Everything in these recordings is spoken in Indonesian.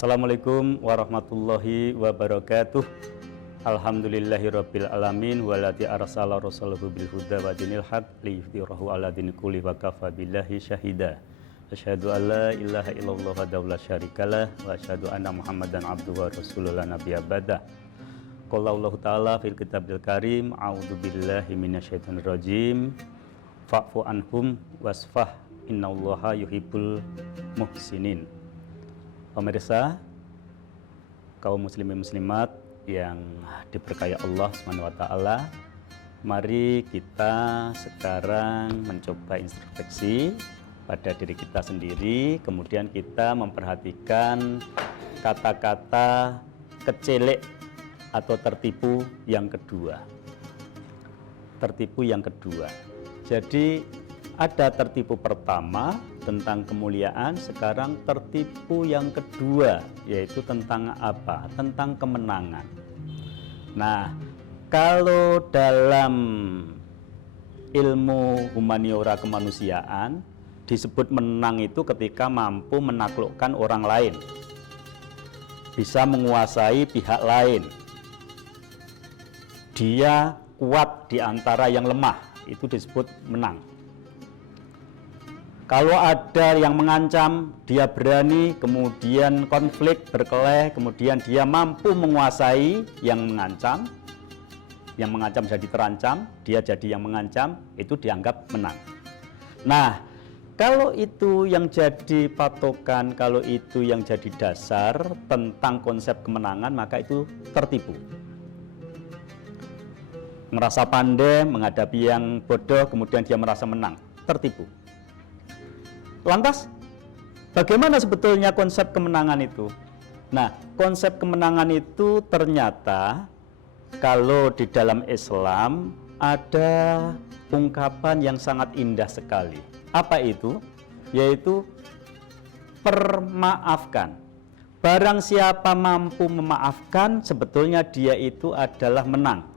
Assalamualaikum warahmatullahi wabarakatuh. Alhamdulillahirabbil alamin walladzi arsala rasulahu bil huda wa dinil haq liyudhhirahu 'ala dini kulli wa kafa billahi syahida. Asyhadu an la ilaha illallah wahdahu la syarikalah wa asyhadu anna Muhammadan abduhu wa rasuluhu la nabiyya ba'dah. Qala Allah Ta'ala fil kitabil karim, a'udzu billahi minasyaitonir rajim. Fa'fu anhum wasfah innallaha yuhibbul muhsinin. Pemirsa, kaum muslimin muslimat yang diberkahi Allah Subhanahu wa taala, mari kita sekarang mencoba introspeksi pada diri kita sendiri, kemudian kita memperhatikan kata-kata kecelek atau tertipu yang kedua. Tertipu yang kedua. Jadi ada tertipu pertama tentang kemuliaan, sekarang tertipu yang kedua, yaitu tentang apa? Tentang kemenangan. Nah, kalau dalam ilmu humaniora kemanusiaan disebut menang itu ketika mampu menaklukkan orang lain, bisa menguasai pihak lain, dia kuat di antara yang lemah, itu disebut menang. Kalau ada yang mengancam, dia berani, kemudian konflik berkelahi, kemudian dia mampu menguasai yang mengancam jadi terancam, dia jadi yang mengancam, itu dianggap menang. Nah, kalau itu yang jadi patokan, kalau itu yang jadi dasar tentang konsep kemenangan, maka itu tertipu. Merasa pandai menghadapi yang bodoh, kemudian dia merasa menang, tertipu. Lantas, bagaimana sebetulnya konsep kemenangan itu? Nah, konsep kemenangan itu ternyata kalau di dalam Islam ada ungkapan yang sangat indah sekali. Apa itu? Yaitu permaafkan. Barang siapa mampu memaafkan, sebetulnya dia itu adalah menang.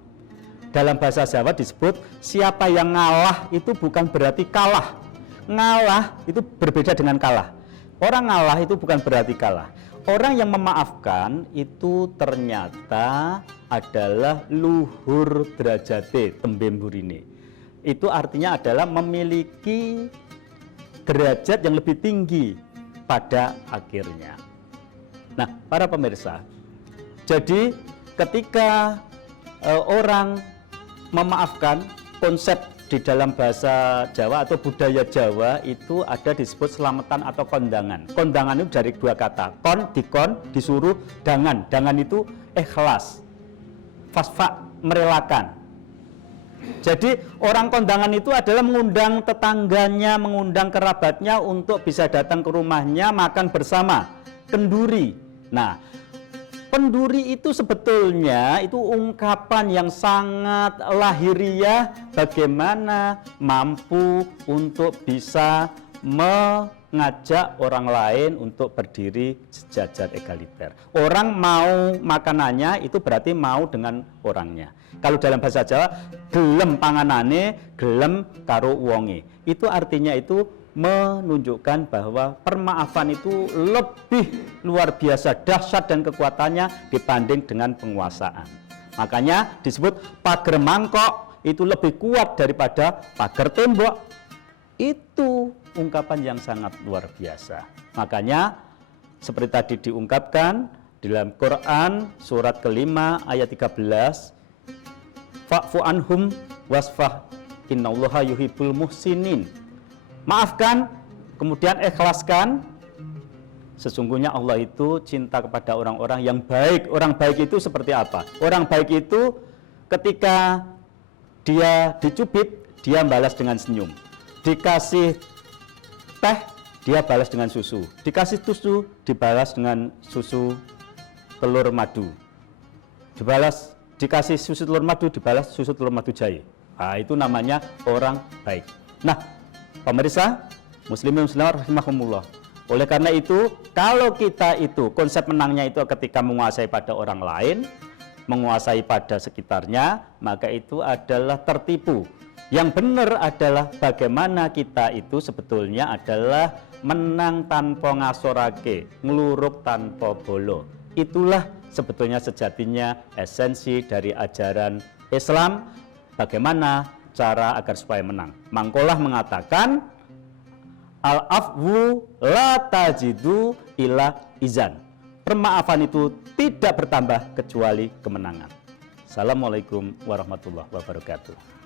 Dalam bahasa Jawa disebut siapa yang ngalah itu bukan berarti kalah. Ngalah itu berbeda dengan kalah. Orang ngalah itu bukan berarti kalah. Orang yang memaafkan itu ternyata adalah luhur derajate tembemburine. Itu artinya adalah memiliki derajat yang lebih tinggi pada akhirnya. Nah, para pemirsa, jadi ketika orang memaafkan, konsep di dalam bahasa Jawa atau budaya Jawa itu ada disebut selamatan atau kondangan. Kondangan itu dari dua kata, dikon, disuruh, dangan. Dangan itu ikhlas, fasfa, merelakan. Jadi orang kondangan itu adalah mengundang tetangganya, mengundang kerabatnya untuk bisa datang ke rumahnya, makan bersama, kenduri. Nah, penduri itu sebetulnya itu ungkapan yang sangat lahiriah bagaimana mampu untuk bisa mengajak orang lain untuk berdiri sejajar egaliter. Orang mau makanannya itu berarti mau dengan orangnya. Kalau dalam bahasa Jawa, gelem panganane, gelem karo wonge. Itu artinya itu menunjukkan bahwa permaafan itu lebih luar biasa dahsyat dan kekuatannya dibanding dengan penguasaan. Makanya disebut pager mangkok itu lebih kuat daripada pager tembok. Itu ungkapan yang sangat luar biasa. Makanya seperti tadi diungkapkan di dalam Quran surat kelima ayat 13, fa'fu anhum wasfah innallaha yuhibbul muhsinin. Maafkan, kemudian ikhlaskan. Sesungguhnya Allah itu cinta kepada orang-orang yang baik. Orang baik itu seperti apa? Orang baik itu ketika dia dicubit, dia balas dengan senyum. Dikasih teh, dia balas dengan susu. Dikasih susu, dibalas dengan susu telur madu. Dikasih susu telur madu, dibalas susu telur madu jahe. Nah, itu namanya orang baik. Nah, pemirsa, muslimin muslimat rahimahumullah. Oleh karena itu, kalau kita itu konsep menangnya itu ketika menguasai pada orang lain, menguasai pada sekitarnya, maka itu adalah tertipu. Yang benar adalah bagaimana kita itu sebetulnya adalah menang tanpa ngasorake, ngluruk tanpa bolo. Itulah sebetulnya sejatinya esensi dari ajaran Islam, bagaimana cara agar supaya menang. Mangkolah mengatakan al-afwu la tajidu ila izan. Permaafan itu tidak bertambah kecuali kemenangan. Assalamualaikum warahmatullahi wabarakatuh.